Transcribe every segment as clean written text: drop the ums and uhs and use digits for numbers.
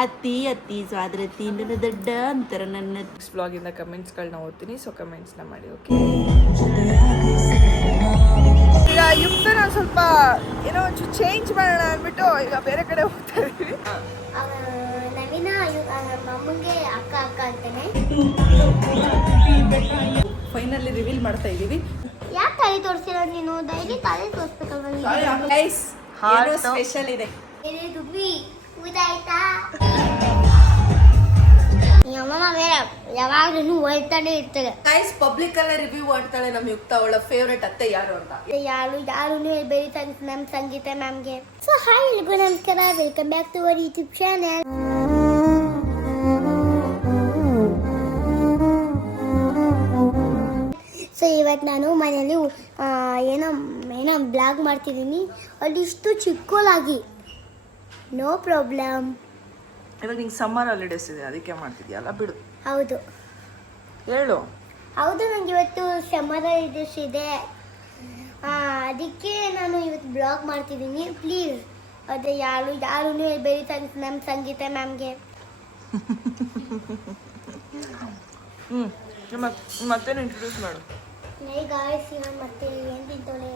ಅತ್ತಿ ಅತ್ತಿ ಸ್ವಾದ್ರತಿ ನನ್ನ ದೊಡ್ಡ ಅಂತಾರೆ ನನ್ನ. ನೆಕ್ಸ್ಟ್ ಬ್ಲಾಗಿಂದ ಕಮೆಂಟ್ಸ್ಗಳನ್ನ ಓದ್ತೀನಿ, ಸೊ ಕಮೆಂಟ್ಸ್ನ ಮಾಡಿ. ಓಕೆ, ಈಗ ಯುಕ್ತನ ಸ್ವಲ್ಪ ಏನೋ ಒಂಚೂರು ಚೇಂಜ್ ಮಾಡೋಣ ಅಂದ್ಬಿಟ್ಟು ಈಗ ಬೇರೆ ಕಡೆ ಹೋಗ್ತಾ ಇದೀವಿ. ನವೀನ ಅಮ್ಮಂಗೆ ಅಕ್ಕ ಅಕ್ಕ ಅಂತಾನೆ. ಫೈನಲಿ ರಿವೀಲ್ ಮಾಡ್ತಾ ಇದೀವಿ. ಯಾಕೆ ತಲೆ ತೋರಿಸಿರೋ ನೀನು? ಡೈಲಿ ತಲೆ ತೋರಿಸ್ಬೇಕಲ್ವ? ಗೈಸ್, ಏನೋ ಸ್ಪೆಷಲ್ ಇದೆ. ರುಬ್ಬಿ ಊದಾಯ್ತಾ? ಅಮ್ಮಮ್ಮ ಬೇರೆ ಯಾವಾಗ್ಲೂ ಹೊಲ್ತಾನೆ ಇರ್ತಾರೆ. ಗೈಸ್, ಪಬ್ಲಿಕ್ ಅಲ್ಲೇ ರಿವ್ಯೂ ಮಾಡ್ತಾಳೆ ನಮ್ ಯುಕ್ತ ಅವಳ ಫೇವ್ರೆಟ್ ಅತ್ತೆ ಯಾರು ಅಂತ. ಯಾರು ಬೇರೆ ನಮ್ ಸಂಗೀತ ಮ್ಯಾಮ್ಗೆ. ಸೊ ಹಾಯ್ ಎಲ್ರಿಗೂ ನಮಸ್ಕಾರ, welcome back to our YouTube channel. So ಇವತ್ತು ನಾನು ಮನೆಯಲ್ಲಿ ಏನೋ ಬ್ಲಾಗ್ ಮಾಡ್ತಿದ್ದೀನಿ. ಅಲ್ಲಿಷ್ಟು ಚಿಕ್ಕಲಾಗಿ, ನೋ ಪ್ರಾಬ್ಲಮ್. ಇವಾಗ ನಿಂಗೆ ಸಮ್ಮರ್ ಹಾಲಿಡೇಸ್ ಇದೆ, ಅದಕ್ಕೆ ಮಾಡ್ತಿದ್ಯಲ್ಲ, ಬಿಡು. ಹೌದು ಹೇಳು. ಹೌದು, ನನಗೆ ಇವತ್ತು ಸಮ್ಮರ್ ಹಾಲಿಡೇಸ್ ಇದೆ, ಅದಕ್ಕೆ ನಾನು ಇವತ್ತು ಬ್ಲಾಗ್ ಮಾಡ್ತಿದ್ದೀನಿ. ಪ್ಲೀಸ್ ಅದೇ ಯಾರು ಬೇರೆ ನಮ್ಮ ಸಂಗೀತ ಮ್ಯಾಮ್ಗೆ. ಮತ್ತೇನು ಇಂಟ್ರೊಡ್ಯೂಸ್ ಮಾಡು. ಗಾಯ್ಸ್, ಇವನ್ ಮತ್ತೆ ಏನು ತಿಂತಾಳೆ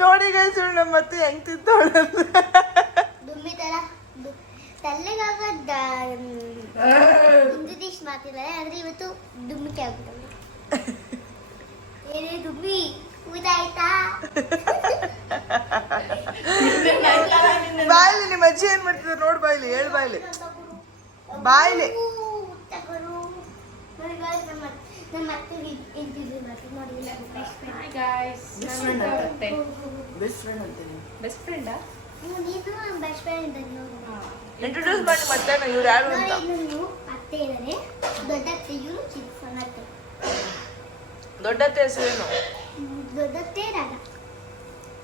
ನೋಡಿ ಗೈಸ್, ನಮ್ಮ ಮತ್ತೆ ಹೆಂಗ್ ತಿಂತಾಳೆ. ದುಮ್ಮಿ ತರ ತಲೆಗಾಗ ಇಂಗ್ಲೀಷ್ ಮಾತಿದ್ದಾರೆ, ಆದ್ರೆ ಇವತ್ತು ದುಮ್ಮಿಕೆ ಆಗ್ಬಿಟ್ಟೆ. ಏನೇ ದುಮ್ಮಿ ಊದಾಯ್ತಾ? ಬಾಯ್ಲಿ ನಿಮ್ಮ ಅಜ್ಜಿ ಏನ್ ಮಾಡ್ತಿದ್ರು ನೋಡ್, ಬಾಯ್ಲಿ ಹೇಳು, ಬಾಯ್ಲಿ ಬಾಯ್ಲಿ. ಇಂಟ್ರೊಡ್ಯೂಸ್ ಮಾಡಿ ಮತ್ತೆ ಇವ್ರು ಯಾರು ಅಂತ. ಅತ್ತೆ ಇದ್ದಾರೆ, ದೊಡ್ಡ ಅತ್ತೆ, ಇವರು ಚಿಕ್ಕ ಅತ್ತೆ. ದೊಡ್ಡತ್ತೆ ಹೆಸರೇನು? ದೊಡ್ಡತ್ತೆ ರಾಗ.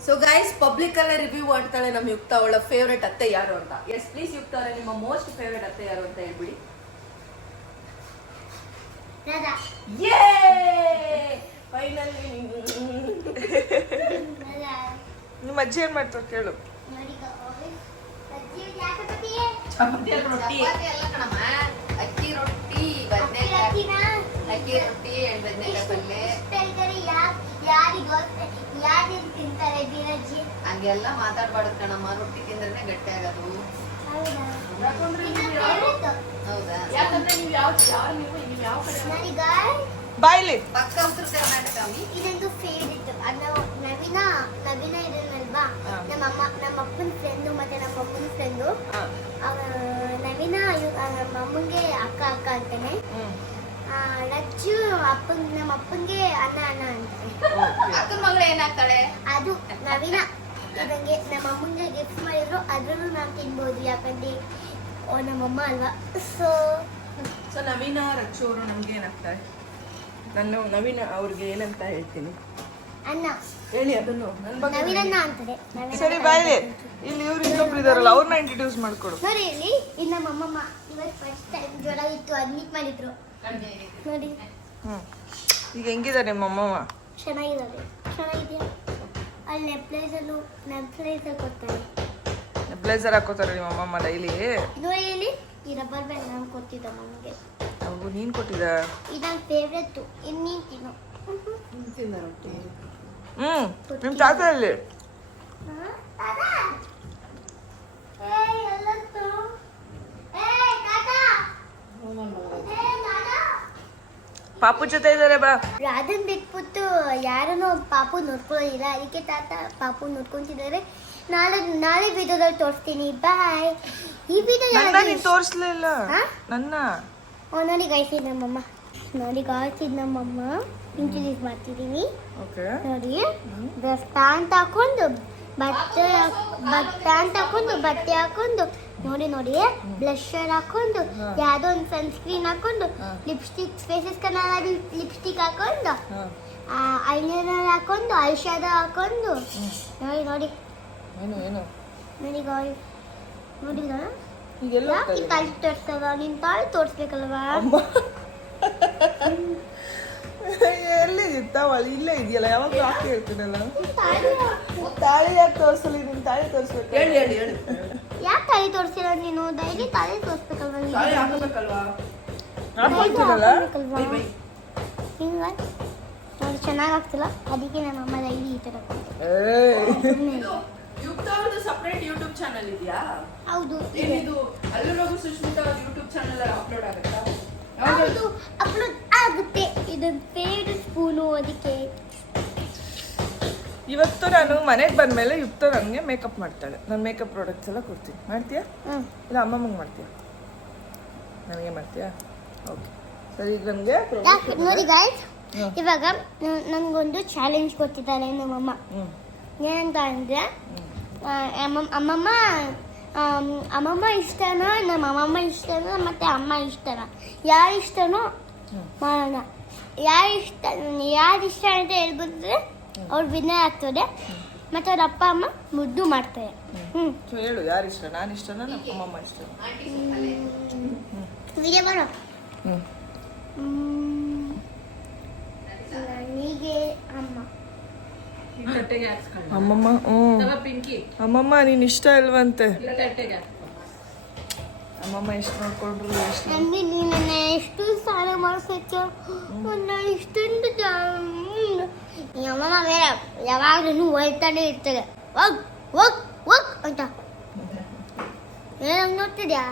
ಸೊ ಗೈಸ್, ಪಬ್ಲಿಕ್ ಅಲ್ಲೇ ರಿವ್ಯೂ ಮಾಡ್ತಾಳೆ ನಮ್ ಯುಕ್ತ ಅವಳ ಫೇವ್ರೆಟ್ ಅತ್ತೆ ಯಾರು ಅಂತ. ಎಸ್ ಪ್ಲೀಸ್ ಯುಕ್ತ ಅವರೇ, ನಿಮ್ಮ ಮೋಸ್ಟ್ ಫೇವ್ರೆಟ್ ಅತ್ತೆ ಯಾರು ಅಂತ ಹೇಳ್ಬಿಡಿ. ರಾಧಾ. ಯೇ ಫೈನಲಿ. ನಿಮ್ಮ ಅಜ್ಜಿ ಏನ್ ಮಾಡ್ತಾರೆ ಕೇಳು. ಚಪಾತಿ ರೊಟ್ಟಿ ಎಲ್ಲ ಕಣಮ್ಮ. ಅಕ್ಕಿ ರೊಟ್ಟಿ, ಬದನೆಕಾಯಿ ಅಕ್ಕಿ ರೊಟ್ಟಿ, ಬದನೆಕಾಯಿ ಪಲ್ಯ. ಯಾರು ತಿಂತಾರೆ ಬೀರಜ್ಜಿ? ಹಂಗೆಲ್ಲ ಮಾತಾಡ್ಬಾರ್ದು ಕಣಮ್ಮ, ರೊಟ್ಟಿ ತಿಂದ್ರೆ ಗಟ್ಟಿ ಆಗೋದು. ಹೌದಾ? ಬಾಯ್ಲಿ. ಪಕ್ಕ ಉತ್ತರ ಕರ್ನಾಟಕ. ಇದೊಂದು ಫೇವ್ರೆಟ್. ನವೀನ ಇದನ್ನಲ್ವಾ, ನಮ್ಮ ಅಪ್ಪನ ಫ್ರೆಂಡು ಮತ್ತೆ ನಮ್ಮ ಅಮ್ಮನ ಫ್ರೆಂಡು. ನವೀನ ನಮ್ಮ ಅಮ್ಮಂಗೆ ಅಕ್ಕ ಅಕ್ಕ ಅಂತಾನೆ. ಲಚ್ಚು ನಮ್ಮ ಅಪ್ಪಂಗೆ ಅಣ್ಣ ಅಂತಾನೆ. ಅಕ್ಕನ ಮಗಳು ಏನಾಗ್ತಾಳೆ? ಅದು ನವೀನ ಇದಂಗೆ ನಮ್ಮ ಅಮ್ಮಂಗೆ ಗಿಫ್ಟ್ ಮಾಡಿದ್ರು, ಅದ್ರಲ್ಲೂ ನಾವು ತಿನ್ಬೋದು, ಯಾಕಂದ್ರೆ ನಮ್ಮಮ್ಮ ಅಲ್ವಾ. ಸೊ ನವೀನ ರಕ್ಷು ಅವರು ನಮ್ಗೆ ಏನಾಗ್ತಾರೆ, ನಾನು ನವೀನ ಅವ್ರಿಗೆ ಏನಂತ ಹೇಳ್ತೀನಿ, ಅಣ್ಣ ಹೇಳಿ ಅದನ್ನು. ನವೀನಣ್ಣ ಅಂತಾರೆ. ಸರಿ ಬಾಯ್ಲಿ. ಇಲ್ಲಿ ಇವ್ರು ಇನ್ನೊಬ್ರು ಇದಾರಲ್ಲ, ಅವ್ರನ್ನ ಇಂಟ್ರೊಡ್ಯೂಸ್ ಮಾಡ್ಕೊಡು. ನೋಡಿ, ಇಲ್ಲಿ ಇದು ನಮ್ಮಮ್ಮ. ಇವತ್ತು ಫಸ್ಟ್ ಟೈಮ್ ಜ್ವರ ಇತ್ತು, ಅಡ್ಮಿಟ್ ಮಾಡಿದ್ರು. ನೋಡಿ ಈಗ ಹೆಂಗಿದ್ದಾರೆ ನಿಮ್ಮ ಅಮ್ಮಮ್ಮ? ಚೆನ್ನಾಗಿದ್ದಾರೆ. ಚೆನ್ನಾಗಿದೆಯಾ? ಅಲ್ಲಿ ನೆಪ್ಲೈಸಲ್ಲಿ ಕೊಡ್ತಾರೆ. ಬ್ಲೇಸರ್ ಹಾಕೋತಾರೆ ನಿಮ್ಮ ಅಮ್ಮಮ್ಮ ಡೈಲಿ. ನೋಡಿ, ಇಲ್ಲಿ ಈ ರಬ್ಬರ್ ಬ್ಯಾಂಡ್ ನಾನು ಕೊಟ್ಟಿದ್ದ ಮಮ್ಮಿಗೆ. ಅವು ನೀನು ಕೊಟ್ಟಿದ್ದ? ಇದು ನನ್ನ ಫೇವ್ರೆಟ್ಟು. ಇನ್ನೀನು ತಿನ್ನು. ನಿಮ್ಮ ತಾತ ಅಲ್ಲಿ. ಪಾಪು ಜೊತೆ ಇದ್ದಾರೆ ಬಾ. ರಾಧನ್ ಬಿಟ್ಬಿಟ್ಟು ಯಾರನ್ನೋ ಪಾಪು ನೋಡ್ಕೊಳ್ಳೋದಿಲ್ಲ, ಅದಕ್ಕೆ ತಾತ ಪಾಪು ನೋಡ್ಕೊಂತಿದ್ದಾರೆ. ನಾಳೆ ವಿಡಿಯೋದಲ್ಲಿ ತೋರಿಸ್ತೀನಿ. ಬಾಯ್. ಈ ವಿಡಿಯೋ ತೋರಿಸ್ಲಿಲ್ಲ ನನ್ನ. ನೋಡಿ ಗಾಯ್ಸ್, ಇದು ನಮ್ಮಮ್ಮ. ನೋಡಿ ಗಾಯ್ಸ್, ಇದು ನಮ್ಮಮ್ಮ. ಇಂಟ್ರೊಡ್ಯೂಸ್ ಮಾಡ್ತಿದ್ದೀನಿ. ನೋಡಿ, ಪ್ಯಾಂಟ್ ಹಾಕೊಂಡು ಬಟ್ಟೆ ಹಾಕೊಂಡು ನೋಡಿ ಬ್ಲಷರ್ ಹಾಕೊಂಡು, ಯಾವುದೋ ಒಂದು ಸನ್ಸ್ಕ್ರೀನ್ ಹಾಕೊಂಡು, ಲಿಪ್ಸ್ಟಿಕ್, ಫೇಸಸ್ ಕನ್ನಡ ಲಿಪ್ಸ್ಟಿಕ್ ಹಾಕೊಂಡು, ಐಲೈನರ್ ಹಾಕೊಂಡು, ಐ ಶ್ಯಾಡೋ ಹಾಕೊಂಡು, ನೋಡಿ ಗಾಯ್ಸ್, ನೋಡಿದ ಯಾಕೆ ತಾಳಿ ತೋರಿಸಲ್ಲ? ನಿನ್ನ ತಾಳಿ ತೋರಿಸ್ಬೇಕಲ್ವಾ? ಎಲ್ಲಿದ್ದಾವಳು ಇಲ್ಲೇ ಇದೆಯಲ್ಲ ಯಾವಾಗಲೂ ಹಾಕಿ ಹೇಳ್ತೀನಲ್ಲ. ತಾಳಿ ಯಾಕೆ ತೋರಿಸಲಿ? ನಿನ್ ತಾಳಿ ತೋರಿಸ್ಬೇಕು. ಹೇಳಿ ಹೇಳಿ ಹೇಳಿ. ಯಾಕೆ ತಾಳಿ ತೋರಿಸಿಲ್ಲ ನೀನು? ಡೈಲಿ ತಾಳಿ ತೋರಿಸ್ಬೇಕಲ್ವಾ ನೀನು? ತಾಳಿ ಹಾಕಬೇಕಲ್ವಾ? ಹಾಕೊಳ್ತೀನಲ್ಲ. Bye bye. ಹಿಂಗ ನೋಡಿ ಚೆನ್ನಾಗಾಗ್ತಿಲ್ಲ, ಅದಕ್ಕೆ ನಮ್ಮ ಅಮ್ಮ ಡೈಲಿ ಈ ಥರ ಯುಕ್ತ ಅವ್ರದ್ದು ಸಪರೇಟ್ ಯೂಟ್ಯೂಬ್ ಚಾನಲ್ ಇದೆಯಾ? ಹೌದು ಏನಿದು ಅಲ್ಲೂ Raghu Sushmita YouTube channel upload ಆಗುತ್ತಾ? ಹೌದು ಅಪ್ಲೋಡ್ ಆಗುತ್ತೆ. ಇದು ಫೇವ್ರೆಟ್ ಸ್ಪೂನು, ಅದಕ್ಕೆ ಇವತ್ತು ನಾನು ಮನೆಗೆ ಬಂದ್ಮೇಲೆ ಯುಕ್ತ ನನಗೆ ಮೇಕಪ್ ಮಾಡ್ತಾಳೆ. ನಾನು ಮೇಕಪ್ ಪ್ರಾಡಕ್ಟ್ಸ್ ಎಲ್ಲ ಕೊಡ್ತೀನಿ. ಮಾಡ್ತೀಯಾ? ಇಲ್ಲ ಅಮ್ಮಮ್ಮಂಗೆ ಮಾಡ್ತೀಯಾ? ನನಗೆ ಮಾಡ್ತೀಯಾ? ಓಕೆ ಸರಿ. ಈಗ ನನಗೆ ನೋಡಿ ಗಾಯ್ಸ್, ಇವಾಗ ನನಗೊಂದು ಚಾಲೆಂಜ್ ಕೊಟ್ಟಿದ್ದಾರೆ ನಮ್ಮಮ್ಮ. ಏನಂತ ಅಂದರೆ ಅಮ್ಮಮ್ಮ ಇಷ್ಟನಾ, ನಮ್ಮ ಅಮ್ಮಮ್ಮ ಇಷ್ಟನಾ, ಮತ್ತು ಅಮ್ಮ ಇಷ್ಟನಾ, ಯಾರು ಇಷ್ಟನೋ ಮಾಡೋಣ. ಯಾರು ಇಷ್ಟ ಅಂತ ಹೇಳ್ಬಿಟ್ರೆ ಅವ್ರು ವಿನ್ನರ್ ಆಗ್ತದೆ, ಮತ್ತು ಅವ್ರ ಅಪ್ಪ ಅಮ್ಮ ಮುದ್ದು ಮಾಡ್ತಾರೆ. ಹೇಳು, ಯಾರು ಇಷ್ಟ? ನಾನು ಇಷ್ಟನಾ, ನಮ್ಮ ಅಮ್ಮಮ್ಮ ಇಷ್ಟನಾ? ವಿಡಿಯೋ ಮಾಡೋ. ನನಗೆ ಅಮ್ಮ. ಅಮ್ಮಮ್ಮ. ಅಮ್ಮಮ್ಮ ನೀನ್ ಇಷ್ಟ ಇಲ್ವಂತೆ. ಅಮ್ಮಮ್ಮ ಎಷ್ಟು ನೋಡ್ಕೊಂಡ್ರು ಎಷ್ಟು. ನನಗೆ ನೀನು ಎಷ್ಟು ಸ್ನಾನ ಮಾಡಿಸ್ಬೇಕು, ನನ್ನ ಇಷ್ಟೊಂದು ಈ ಅಮ್ಮಮ್ಮ ಬೇರೆ ಯಾವಾಗಲೂ ಹೊಲ್ತಾನೆ ಇರ್ತಾರೆ. ಹೋಗ್ ಹೋಗ್ ಹೋಗ್ ಅಂತ ಏನಂಗ್ ನೋಡ್ತಿದ್ಯಾ?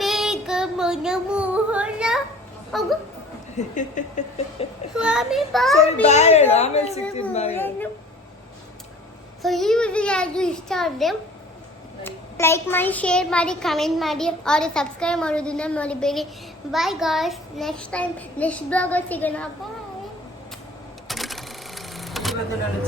ಬೇಗ ಮನ ಮೋಹನ ಹೋಗು ಸ್ವಾಮಿ ಆಮೇಲೆ ಸಿಗ್ತೀನಿ ಬಾಯ್. ಸೊ ಈ ವಿಡಿಯೋ ಯಾರಿಗೂ ಇಷ್ಟ ಆದರೆ ಲೈಕ್ ಮಾಡಿ, ಶೇರ್ ಮಾಡಿ, ಕಮೆಂಟ್ ಮಾಡಿ, ಅವ್ರಿಗೆ ಸಬ್ಸ್ಕ್ರೈಬ್ ಮಾಡೋದನ್ನ ಮರಿಬೇಡಿ. ಬಾಯ್ ಗಾಯ್ಸ್, ನೆಕ್ಸ್ಟ್ ಬ್ಲಾಗಲ್ಲಿ ಸಿಗೋಣ. ಬಾಯ್. ಇವತ್ತು ನಾನು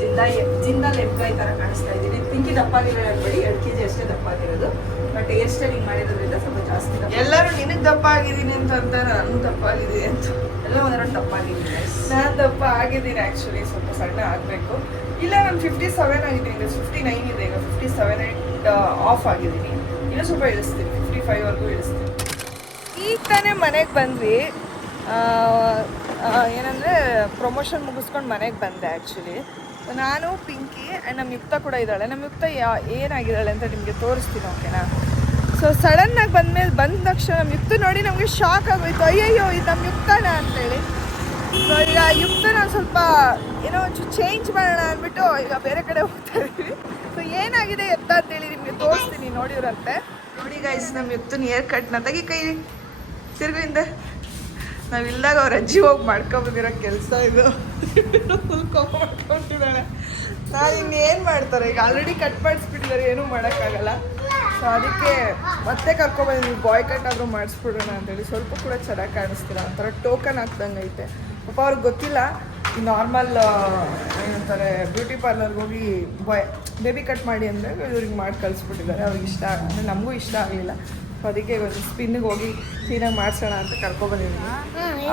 ಜಿಂದಾಲ್ ಎಬ್ಗಾಯಿ ತರ ಕಾಣಿಸ್ತಾ ಇದ್ದೀನಿ. ಪಿಂಕಿ ದಪ್ಪ ಆಗಿರೋ ಹೇಳ್ಬೇಡಿ, 2 kg ಅಷ್ಟೇ ದಪ್ಪ ಆಗಿರೋದು. ಬಟ್ ಹೇರ್ ಸ್ಟೈಲಿಂಗ್ ಮಾಡಿರೋದ್ರಿಂದ ಸ್ವಲ್ಪ ಜಾಸ್ತಿ ದಪ್ಪ. ಎಲ್ಲರೂ ನಿನಗ್ ದಪ್ಪ ಆಗಿದ್ದೀನಿ ಅಂತ ಅಂತಾರೆ, ನಾನು ದಪ್ಪ ಆಗಿದ್ದೀನಿ ಅಂತ. ಎಲ್ಲ ಒಂದೆರಡು ದಪ್ಪ ಆಗಿದ್ದೀನಿ. ನಾನು ದಪ್ಪ ಆಗಿದ್ದೀನಿ ಆ್ಯಕ್ಚುಲಿ, ಸ್ವಲ್ಪ ಸಣ್ಣ ಆಗಬೇಕು. ಇಲ್ಲ, ನಾನು 57 ಆಗಿದ್ದೀನಿ, 59 ಇದೆ ಈಗ. 57 ಆಫ್ ಆಗಿದ್ದೀನಿ. ಇನ್ನೂ ಸ್ವಲ್ಪ ಇಳಿಸ್ತೀನಿ, 55ವರೆಗೂ ಇಳಿಸ್ತೀನಿ. ಈಗ ತಾನೇ ಮನೆಗೆ ಬಂದ್ವಿ. ಏನಂದರೆ ಪ್ರಮೋಷನ್ ಮುಗಿಸ್ಕೊಂಡು ಮನೆಗೆ ಬಂದೆ ಆ್ಯಕ್ಚುಲಿ. ನಾನು, ಪಿಂಕಿ ಆ್ಯಂಡ್ ನಮ್ಮ ಯುಕ್ತ ಕೂಡ ಇದ್ದಾಳೆ. ನಮ್ಮ ಯುಕ್ತ ಏನಾಗಿದ್ದಾಳೆ ಅಂತ ನಿಮಗೆ ತೋರಿಸ್ತೀನಿ, ಓಕೆನಾ? ಸೊ ಸಡನ್ನಾಗಿ ಬಂದ ತಕ್ಷಣ ನಮ್ಮ ಯುಕ್ತ ನೋಡಿ ನಮಗೆ ಶಾಕ್ ಆಗೋಯ್ತು. ಅಯ್ಯಯ್ಯೋ, ಇದು ನಮ್ಮ ಯುಕ್ತನ ಅಂತೇಳಿ. ಸೊ ಈಗ ಯುಕ್ತನ ಸ್ವಲ್ಪ ಏನೋ ಒಂಚೂರು ಚೇಂಜ್ ಮಾಡೋಣ ಅಂದ್ಬಿಟ್ಟು ಈಗ ಬೇರೆ ಕಡೆ ಹೋಗ್ತಾ ಇದ್ದೀವಿ. ಸೊ ಏನಾಗಿದೆ ಎತ್ತ ಅಂತೇಳಿ ನಿಮಗೆ ತೋರಿಸ್ತೀನಿ, ನೋಡಿವ್ರಂತೆ. ನೋಡಿ ಗೈಸ್, ನಮ್ಮ ಯುಕ್ತನ ಹೇರ್ ಕಟ್ನ ತೆಗಿ, ಕೈ ತಿರ್ಗು ಹಿಂದೆ. ನಾವಿಲ್ದಾಗ ಅವ್ರ ಅಜ್ಜಿ ಹೋಗಿ ಮಾಡ್ಕೊಬಂದಿರೋ ಕೆಲಸ ಇದು. ಫುಲ್ ಕೋಪ ಮಾಡ್ಕೊತಿದ್ದಾಳೆ. ನಾನು ಇನ್ನೇನು ಮಾಡ್ತಾರೆ, ಈಗ ಆಲ್ರೆಡಿ ಕಟ್ ಮಾಡಿಸ್ಬಿಟ್ಟಿದ್ದಾರೆ, ಏನೂ ಮಾಡೋಕ್ಕಾಗಲ್ಲ. ಸೊ ಅದಕ್ಕೆ ಮತ್ತೆ ಕರ್ಕೊಬಂದಿದ್ವಿ, ಬಾಯ್ ಕಟ್ ಆದರೂ ಮಾಡಿಸ್ಬಿಡೋಣ ಅಂತೇಳಿ. ಸ್ವಲ್ಪ ಕೂಡ ಚೆನ್ನಾಗಿ ಕಾಣಿಸ್ತಿಲ್ಲ, ಒಂಥರ ಟೋಕನ್ ಹಾಕ್ದಂಗೆ ಐತೆ. ಪಾಪ ಅವ್ರಿಗೆ ಗೊತ್ತಿಲ್ಲ, ಈ ನಾರ್ಮಲ್ ಏನಂತಾರೆ ಬ್ಯೂಟಿ ಪಾರ್ಲರ್ಗೆ ಹೋಗಿ ಬೇಬಿ ಕಟ್ ಮಾಡಿ ಅಂದರೆ ಇವ್ರಿಗೆ ಮಾಡಿ ಕಳಿಸ್ಬಿಟ್ಟಿದ್ದಾರೆ. ಅವ್ರಿಗೆ ಇಷ್ಟ ಅಂದರೆ ನಮಗೂ ಇಷ್ಟ ಆಗಲಿಲ್ಲ. ಸೊ ಅದಕ್ಕೆ ಒಂದು ಸ್ಪಿನ್ನಿಗೆ ಹೋಗಿ ಕ್ಲೀನಾಗಿ ಮಾಡಿಸೋಣ ಅಂತ ಕರ್ಕೊಬಂದಿದ್ದೀನಿ.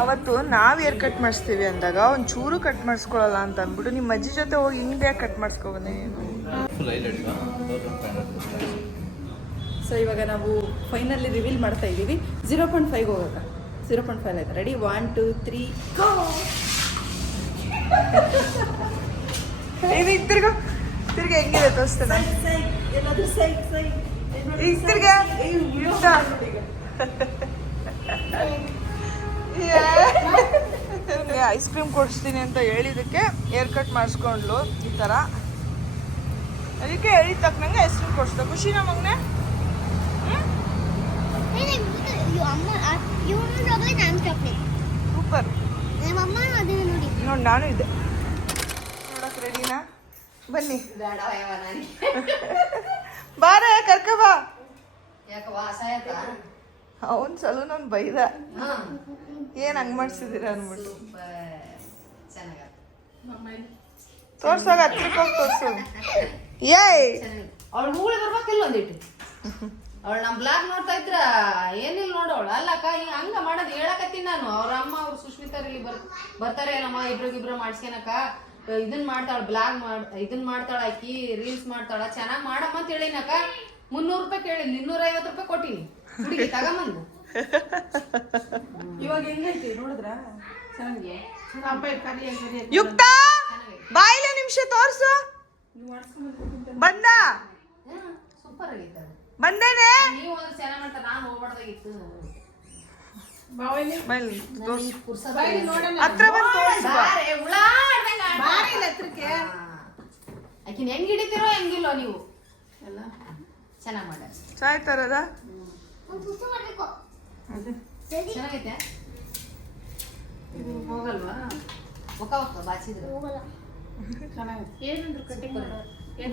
ಅವತ್ತು ನಾವು ಹೇರ್ ಕಟ್ ಮಾಡಿಸ್ತೀವಿ ಅಂದಾಗ ಒಂದು ಚೂರು ಕಟ್ ಮಾಡಿಸ್ಕೊಳ್ಳಲ್ಲ ಅಂತ ಅಂದ್ಬಿಟ್ಟು ನಿಮ್ಮ ಅಜ್ಜಿ ಜೊತೆ ಹೋಗಿ ಹಿಂದೆ ಕಟ್ ಮಾಡಿಸ್ಕೊಬಂದಿದ್ದೀನಿ. ಸೊ ಇವಾಗ ನಾವು ಫೈನಲಿ ರಿವೀಲ್ ಮಾಡ್ತಾ ಇದ್ದೀವಿ. 0.5 ಹೋಗೋಣ. 0.5 ಆಯ್ತು. ರೆಡಿ, 1 2 3 ಗೋ. ಇದು ತಿರ್ಗ ಹೆಂಗಿದೆ ತೋರಿಸ್ತೇನೆ. ಎಲ್ಲಾದ್ರೂ ಸೈಕ್ ಈಗ ತಿರ್ಗ ಐಸ್ ಕ್ರೀಮ್ ಕೊಡಿಸ್ತೀನಿ ಅಂತ ಹೇಳಿದಕ್ಕೆ ಹೇರ್ ಕಟ್ ಮಾಡಿಸ್ಕೊಂಡ್ಲು ಈ ಥರ. ಅದಕ್ಕೆ ಹೇಳಿದ ತಕ್ಕನಂಗೆ ಐಸ್ ಕ್ರೀಮ್ ಕೊಡಿಸ್ದೆ. ಖುಷಿನಾ ಮಗನೆ? ಸೂಪರ್. ನೋಡಿ, ನಾನು ಇದ್ದೆ ನೋಡಕ್. ರೆಡಿನಾ? ಬನ್ನಿ, ಬಾರ ಕರ್ಕ ಬಾ. ಅವನ್ ಸಲೂನ್ ಅವ್ನು ಬೈದ, ಏನ್ ಹಂಗ್ ಮಾಡ್ಸಿದೀರ ಅನ್ಬಿಟ್ಟು. ತೋರ್ಸಾಗ ಹತ್ರಕ್ಕೆ ಹೋಗಿ ತೋರ್ಸು. ಏಯ್ ಅವಳು ಮೂಳೆ ಬರ್ಬೇಕಿಲ್ಲ ಒಂದಿಟ್ಟು. ಅವಳು ನಮ್ಮ ಬ್ಲಾಗ್ ನೋಡ್ತಾ ಇದ್ರ ಏನಿಲ್ಲ ನೋಡೋಳು. ಅಲ್ಲಕ್ಕ ಹಂಗ ಮಾಡೋದು ಹೇಳಕತ್ತೀನಿ ನಾನು. ಅವ್ರ ಅಮ್ಮ ಅವ್ರು ಸುಷ್ಮಿತಾರ್ ಇಲ್ಲಿ ಬರ್ತಾರೆ ನಮ್ಮ ಇಬ್ರಿಗಿಬ್ರು ಮಾಡ್ಸ್ಕೊನಕ. ಇದನ್ ಮಾಡ್ತಾಳ, ಬ್ಲಾಗ್ ಇದನ್ ಮಾಡ್ತಾಳ, ಆಕಿ ರೀಲ್ಸ್ ಮಾಡ್ತಾಳ, ಚೆನ್ನಾಗ್ ಮಾಡಮ್ಮ ಅಂತ ಹೇಳಿನಕ. 300 ರೂಪಾಯಿ ಕೇಳಿ, 250 ರೂಪಾಯಿ ಕೊಟ್ಟಿನಿ ಹುಡುಗಿ ತಗೊಂಬಂದು. ಇವಾಗ ಹೆಂಗೈತಿ ನೋಡಿದ್ರ ಚೆನ್ನಾಗಿದೆ ಯುಕ್ತ ಬಾಯಿಲೆ ನಿಮಿಷ ತೋರ್ಸು. ಬಂದ ಸೂಪರ್ ಆಗೈತೆ ಅದು. ಬಂದೇನೆ. ನೀವು ಹೋದ್ರೆ ಚೆನ್ನಾಗಿ ಮಾಡ್ತಾರೆ, ನಾನು ಹೋಗ್ಬಾರ್ದಾಗಿತ್ತು. ಬಾಯಿಲೆ ತೋರ್ಸು. ಪುರ್ಸೊತ್ ಹತ್ರ ಬಂದು ತೋರ್ಸು. ಬಾರೆ, ಹುಳ ಆಡ್ದಂಗ್ ಆಡ್ತಾರೆ. ಆಕಿನ್ ಹೆಂಗ್ ಹಿಡಿತೀರೋ ಹೆಂಗಿಲ್ಲೋ ನೀವು ಎಲ್ಲ ಚೆನ್ನಾಗಿ ಮಾಡ್ಯಾರ. ಸಾಯ್ತಾರದ ಒಂದು ಪುಸ್ತಕ ಮಾಡಬೇಕು. ಚೆನ್ನಾಗೈತೆ. ಹೋಗಲ್ವಾ? ಒಕ್ಕ ಬಾಚಿದ್ರು ಹೋಗಲ್ಲ. ಏನಂದ್ರು ಕಟಿಂಗ್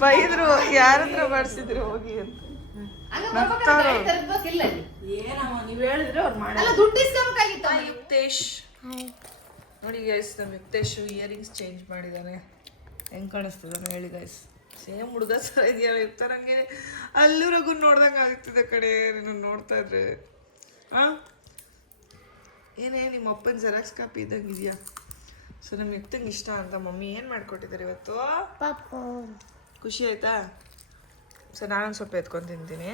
ಬೈದ್ರು ಯಾರತ್ರ ಮಾಡಿಸಿದ್ರು ಹೋಗಿ ಅಂತ. ಹಂಗ ಬರ್ಬೇಕಾದ್ರೆ ತರಬೇಕಿಲ್ಲ ಅಲ್ಲಿ. ಏನಮ್ಮ ನೀವ್ ಹೇಳಿದ್ರೆ ಅವ್ರು ಅಲ್ಲ ಮಾಡಲ್ಲ. ದುಡ್ಡು ಇಸ್ಕೋಬೇಕಾಗಿತ್ತು. ಯುಕ್ತೇಶ್ ನೋಡಿ ಗೈಸ್, ನಮ್ಮ ಯುಕ್ತೇಶ್ ಇಯರಿಂಗ್ಸ್ ಚೇಂಜ್ ಮಾಡಿದ್ದಾನೆ. ಹೆಂಗ್ ಕಾಣಿಸ್ತದ ಹೇಳಿ ಗೈಸ್? ಸೇಮ್ ಹುಡುಗ ಸರ ಇದೆಯಲ್ಲ ಯುಕ್ತ. ನಂಗೆ ಅಲ್ಲೂ ರಘು ನೋಡ್ದಂಗೆ ಆಗ್ತಿದೆ ಕಡೆ ನೀನು ನೋಡ್ತಾ ಇದ್ರೆ. ಏನೇ ನಿಮ್ಮ ಅಪ್ಪನ ಜೆರಾಕ್ಸ್ ಕಾಪಿ ಇದ್ದಂಗೆ ಇದೆಯಾ? ಸೊ ನಮ್ಮ ಯುಕ್ತಂಗೆ ಇಷ್ಟ ಅಂತ ಮಮ್ಮಿ ಏನು ಮಾಡಿಕೊಟ್ಟಿದ್ದಾರೆ ಇವತ್ತು. ಪಾಪ್ಕಾರ್ನ್. ಖುಷಿ ಆಯ್ತಾ? ಸೊ ನಾನೊಂದು ಸ್ವಲ್ಪ ಎತ್ಕೊಂಡು ತಿಂತೀನಿ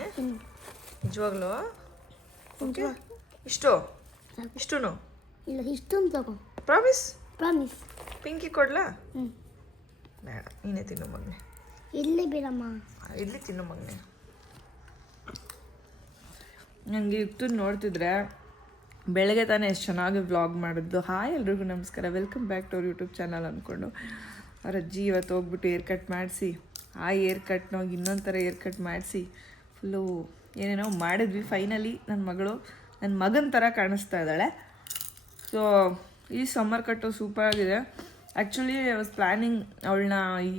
ನಿಜವಾಗ್ಲೂ. ಓಕೆ ಇಷ್ಟು ಇಷ್ಟೂ ಇಲ್ಲ ಇಷ್ಟೊಂದು ತಗೋ. ಪ್ರಾಮಿಸ್? ಪ್ರಾಮಿಸ್. ಪಿಂಕಿ ಕೊಡ್ಲಾ? ಹ್ಞೂ. ಬೇಡ, ನೀನೇ ತಿನ್ನು ಮಗನೆ. ಇಲ್ಲೇ ಬೇಡಮ್ಮ. ಇಲ್ಲಿ ತಿನ್ನು ಮಗನೆ. ನನಗೆ ಯುಕ್ತು ನೋಡ್ತಿದ್ರೆ ಬೆಳಗ್ಗೆ ತಾನೇ ಎಷ್ಟು ಚೆನ್ನಾಗಿ ವ್ಲಾಗ್ ಮಾಡಿದ್ದು. ಹಾಯ್ ಎಲ್ರಿಗೂ ನಮಸ್ಕಾರ, ವೆಲ್ಕಮ್ ಬ್ಯಾಕ್ ಟು ಅವ್ರ ಯೂಟ್ಯೂಬ್ ಚಾನಲ್ ಅಂದ್ಕೊಂಡು ಅವ್ರ ಅಜ್ಜಿ ಇವತ್ತು ಹೋಗ್ಬಿಟ್ಟು ಏರ್ ಕಟ್ ಮಾಡಿಸಿ, ಆ ಏರ್ ಕಟ್ನ ಹೋಗಿ ಇನ್ನೊಂದು ಥರ ಏರ್ ಕಟ್ ಮಾಡಿಸಿ ಫುಲ್ಲು ಏನೇನೋ ಮಾಡಿದ್ವಿ. ಫೈನಲಿ ನನ್ನ ಮಗಳು ನನ್ನ ಮಗನ ಥರ ಕಾಣಿಸ್ತಾ ಇದ್ದಾಳೆ. ಸೊ ಈ ಸಮ್ಮರ್ ಕಟ್ಟು ಸೂಪರಾಗಿದೆ. ಆ್ಯಕ್ಚುಲಿ ಐ ವಾಸ್ ಪ್ಲ್ಯಾನಿಂಗ್ ಅವಳನ್ನ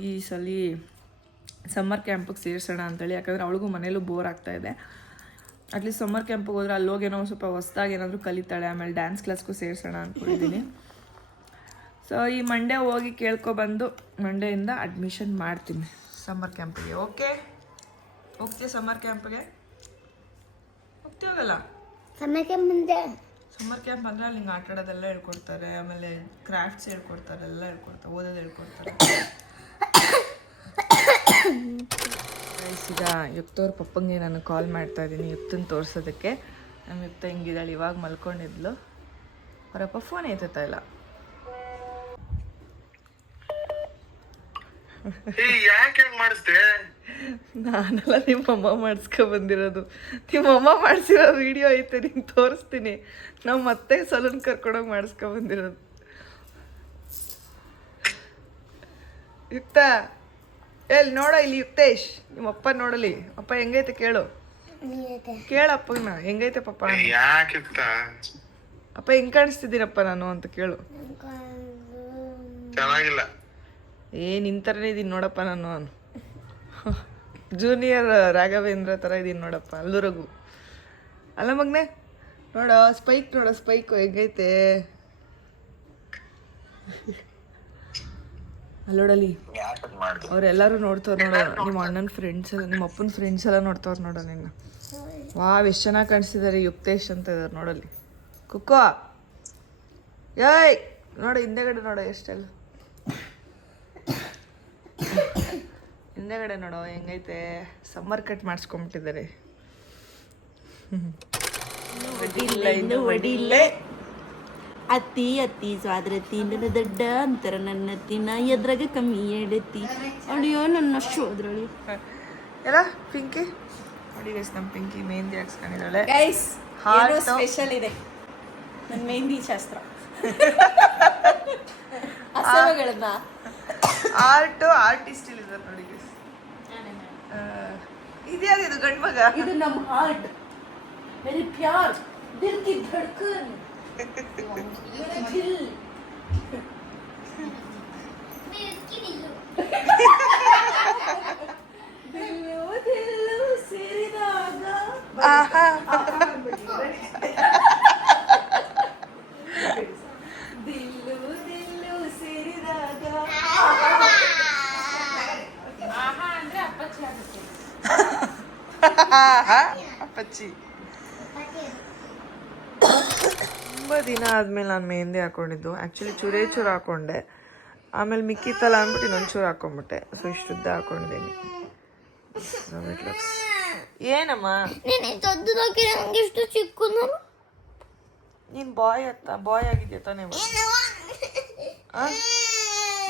ಈ ಸಲ ಸಮ್ಮರ್ ಕ್ಯಾಂಪಿಗೆ ಸೇರಿಸೋಣ ಅಂತೇಳಿ. ಯಾಕಂದರೆ ಅವಳಿಗೂ ಮನೇಲೂ ಬೋರ್ ಆಗ್ತಾಯಿದೆ. ಅಟ್ಲೀಸ್ಟ್ ಸಮ್ಮರ್ ಕ್ಯಾಂಪಿಗೆ ಹೋದ್ರೆ ಅಲ್ಲೋಗೇನೋ ಸ್ವಲ್ಪ ಹೊಸ್ದಾಗಿ ಏನಾದರೂ ಕಲಿತಾಳೆ. ಆಮೇಲೆ ಡ್ಯಾನ್ಸ್ ಕ್ಲಾಸ್ಗೂ ಸೇರಿಸೋಣ ಅಂದ್ಕೊಂಡಿದ್ದೀನಿ. ಸೊ ಈ ಮಂಡೇ ಹೋಗಿ ಕೇಳ್ಕೊಬಂದು ಮಂಡೆಯಿಂದ ಅಡ್ಮಿಷನ್ ಮಾಡ್ತೀನಿ ಸಮ್ಮರ್ ಕ್ಯಾಂಪಿಗೆ. ಓಕೆ ಹೋಗ್ತೀಯ ಸಮ್ಮರ್ ಕ್ಯಾಂಪಿಗೆ? ಹೋಗ್ತೀವಲ್ಲ ಸಮಯಕ್ಕೆ ಮುಂದೆ ಸಮ್ಮರ್ ಕ್ಯಾಂಪ್ ಅಂದರೆ ಅಲ್ಲಿ ಹಿಂಗೆ ಆಟ ಆಡೋದೆಲ್ಲ ಹೇಳ್ಕೊಡ್ತಾರೆ. ಆಮೇಲೆ ಕ್ರಾಫ್ಟ್ಸ್ ಹೇಳ್ಕೊಡ್ತಾರೆ, ಎಲ್ಲ ಹೇಳ್ಕೊಡ್ತಾರೆ, ಓದೋದು ಹೇಳ್ಕೊಡ್ತಾರೆ. ಈಗ ಯುಕ್ತವ್ರ ಪಪ್ಪಂಗೆ ನಾನು ಕಾಲ್ ಮಾಡ್ತಾ ಇದ್ದೀನಿ ಯುಕ್ತನ ತೋರಿಸೋದಕ್ಕೆ. ನಮ್ಮ ಯುಕ್ತ ಹಿಂಗಿದ್ದಾಳೆ, ಇವಾಗ ಮಲ್ಕೊಂಡಿದ್ಲು. ಅವರಪ್ಪ ಫೋನ್ ಎತ್ತುತ್ತಾ ಇಲ್ಲ. ನಾನೆಲ್ಲ ನಿಮ್ಮಮ್ಮ ಮಾಡಿಸ್ಕೊಬಂದಿರೋದು. ನಿಮ್ಮಮ್ಮ ಮಾಡಿಸಿರೋ ವಿಡಿಯೋ ಐತೆ, ನಿಂಗೆ ತೋರಿಸ್ತೀನಿ. ನಾವು ಮತ್ತೆ ಸಲೂನ್ ಕರ್ಕೊಂಡೋಗಿ ಮಾಡಿಸ್ಕೊಬಂದಿರೋದು. ಯುಕ್ತ ಎಲ್ಲಿ ನೋಡೋ, ಇಲ್ಲಿ ಯುಕ್ತೇಶ್ ನಿಮ್ಮಪ್ಪ ನೋಡಲಿ. ಅಪ್ಪ ಹೆಂಗೈತೆ ಕೇಳು, ಕೇಳಪ್ಪನ ಹೆಂಗೈತೆ ಪಪ್ಪ. ಅಪ್ಪ ಹೆಂಗ್ ಕಾಣಿಸ್ತಿದ್ದೀನಪ್ಪ ನಾನು ಅಂತ ಕೇಳು. ನಿಂತರನೇ ಇದೀನಿ ನೋಡಪ್ಪ ನಾನು. ಜೂನಿಯರ್ ರಾಘವೇಂದ್ರ ಥರ ಇದೀನಿ ನೋಡಪ್ಪ. ಅಲ್ಲೂ ರಘು ಅಲ್ಲ ಮಗನೆ. ನೋಡೋ ಸ್ಪೈಕ್, ನೋಡೋ ಸ್ಪೈಕು ಹೆಂಗೈತೆ ಅಲ್ಲೋಡಲಿ. ಅವರೆಲ್ಲರೂ ನೋಡ್ತವ್ರು ನೋಡೋ, ನಿಮ್ಮ ಅಣ್ಣನ ಫ್ರೆಂಡ್ಸ್ ಎಲ್ಲ, ನಿಮ್ಮ ಅಪ್ಪನ ಫ್ರೆಂಡ್ಸ್ ಎಲ್ಲ ನೋಡ್ತವ್ರು ನೋಡೋ ನಿನ್ನ. ವಾವ್ ಎಷ್ಟು ಚೆನ್ನಾಗಿ ಕಾಣಿಸ್ತಿದ್ದಾರೆ ಯುಕ್ತೇಶ್ ಅಂತ ಇದ್ದಾರೆ ನೋಡಲ್ಲಿ. ಕುಕ್ಕೋ ಏಯ್ ನೋಡು ಹಿಂದೆಗಡೆ ನೋಡೋ ಎಷ್ಟೆಲ್ಲ ಹಿಂದೆಗಡೆ ನೋಡೋ ಹೆಂಗೈತೆ. Summer cut ಮಾಡಿಸ್ಕೊಂಬಿಟ್ಟಿದ್ದಾರೆ. ಒಡಿಲೆ ಅತ್ತಿ ಅತ್ತಿ ಸ್ವಾದ್ರತಿ ನನ್ನ ದಡ್ಡ ಅಂತಾರ ನನ್ನ ತಿನ್ನ ಎದ್ರಾಗ ಕಮ್ಮಿ ಎಡತಿ ಅಡಿಯೋ ನನ್ನ ಶೋದ್ರಳಿ. ಎಲ್ಲ ಪಿಂಕಿ ನೋಡಿ ಗೈಸ್, ನಮ್ಮ ಪಿಂಕಿ ಮೆಹಂದಿ ಹಾಕ್ಸ್ಕೊಂಡಿದ್ದಾಳೆ. ಗೈಸ್ ಏನೋ ಸ್ಪೆಷಲ್ ಇದೆ ನನ್ನ ಮೆಹಂದಿ ಶಾಸ್ತ್ರ. ಅಸಹಗಳನ್ನ ಆರ್ಟಿಸ್ಟ್ ಇಲ್ಲಿದ್ದಾರೆ ನೋಡಿ ಗೈಸ್. ಇದ್ಯಾವುದು ಇದು ಗಂಡು ಮಗ? ಇದು ನಮ್ಮ ಹಾರ್ಟ್, ಮೆರಿ ಪ್ಯಾರ್, ದಿಲ್ ಕಿ ಧಡ್ಕನ್, ದಿಲ್. ದಿಲ್ಲು ದಿಲ್ಲು ಸೇರಿದಾಗ ದಿಲ್ಲು ದಿಲ್ಲು ಸೇರಿದಾಗ ಅಪ್ಪಚ್ಚಿ. ತುಂಬ ದಿನ ಆದಮೇಲೆ ನಾನು ಮೆಹಂದಿ ಹಾಕ್ಕೊಂಡಿದ್ದು. ಆ್ಯಕ್ಚುಲಿ ಚೂರೇ ಚೂರು ಹಾಕ್ಕೊಂಡೆ, ಆಮೇಲೆ ಮಿಕ್ಕಿತ್ತಲ್ಲ ಅಂದ್ಬಿಟ್ಟು ಇನ್ನೊಂದು ಹಾಕೊಂಡ್ಬಿಟ್ಟೆ. ಸೊ ಇಷ್ಟುದ್ದ ಹಾಕೊಂಡಿದ್ದೀನಿ. ಏನಮ್ಮ ನೀನೆ ದೊಡ್ಡದಾಗಿ ನಂಗೆ ಇಷ್ಟು ಚಿಕ್ಕದು. ನೀನು ಬಾಯ್ ಆಗಿದ್ಯಾ ತಾನೇ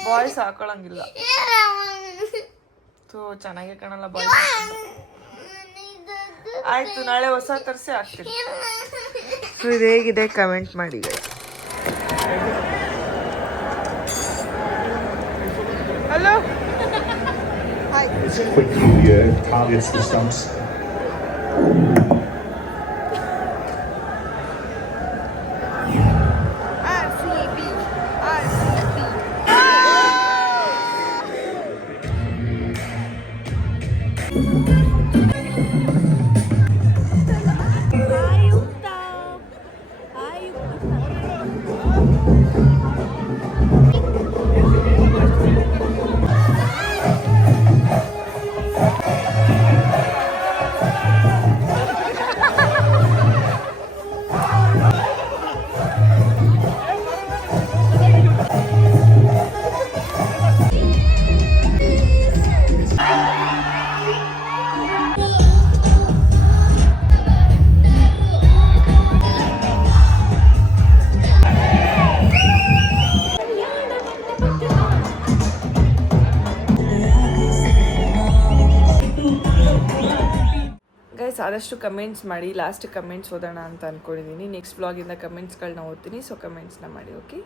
ಬಾಯ್ಸ್ ಹಾಕೊಳಂಗಿಲ್ಲ. ಥೂ ಚೆನ್ನಾಗೇ ಕಾಣಲ್ಲ ಬಾಯ್ಸ್. ಆಯ್ತು, ನಾಳೆ ಹೊಸ ತರಿಸಿ ಹಾಕ್ತೀನಿ. ಸೊ ಇದು ಹೇಗಿದೆ ಕಮೆಂಟ್ ಮಾಡಿ. Hello It's a quickly targets the stumps. Guys ಆದಷ್ಟು ಕಮೆಂಟ್ಸ್ ಮಾಡಿ. ಲಾಸ್ಟ್ ಕಮೆಂಟ್ಸ್ ಓದೋಣ ಅಂತ ಅಂದ್ಕೊಂಡಿದ್ದೀನಿ. ನೆಕ್ಸ್ಟ್ ಬ್ಲಾಗಿಂದ ಕಮೆಂಟ್ಸ್ಗಳನ್ನ ಓದ್ತೀನಿ. ಸೊ ಕಮೆಂಟ್ಸ್ನ ಮಾಡಿ. ಓಕೆ.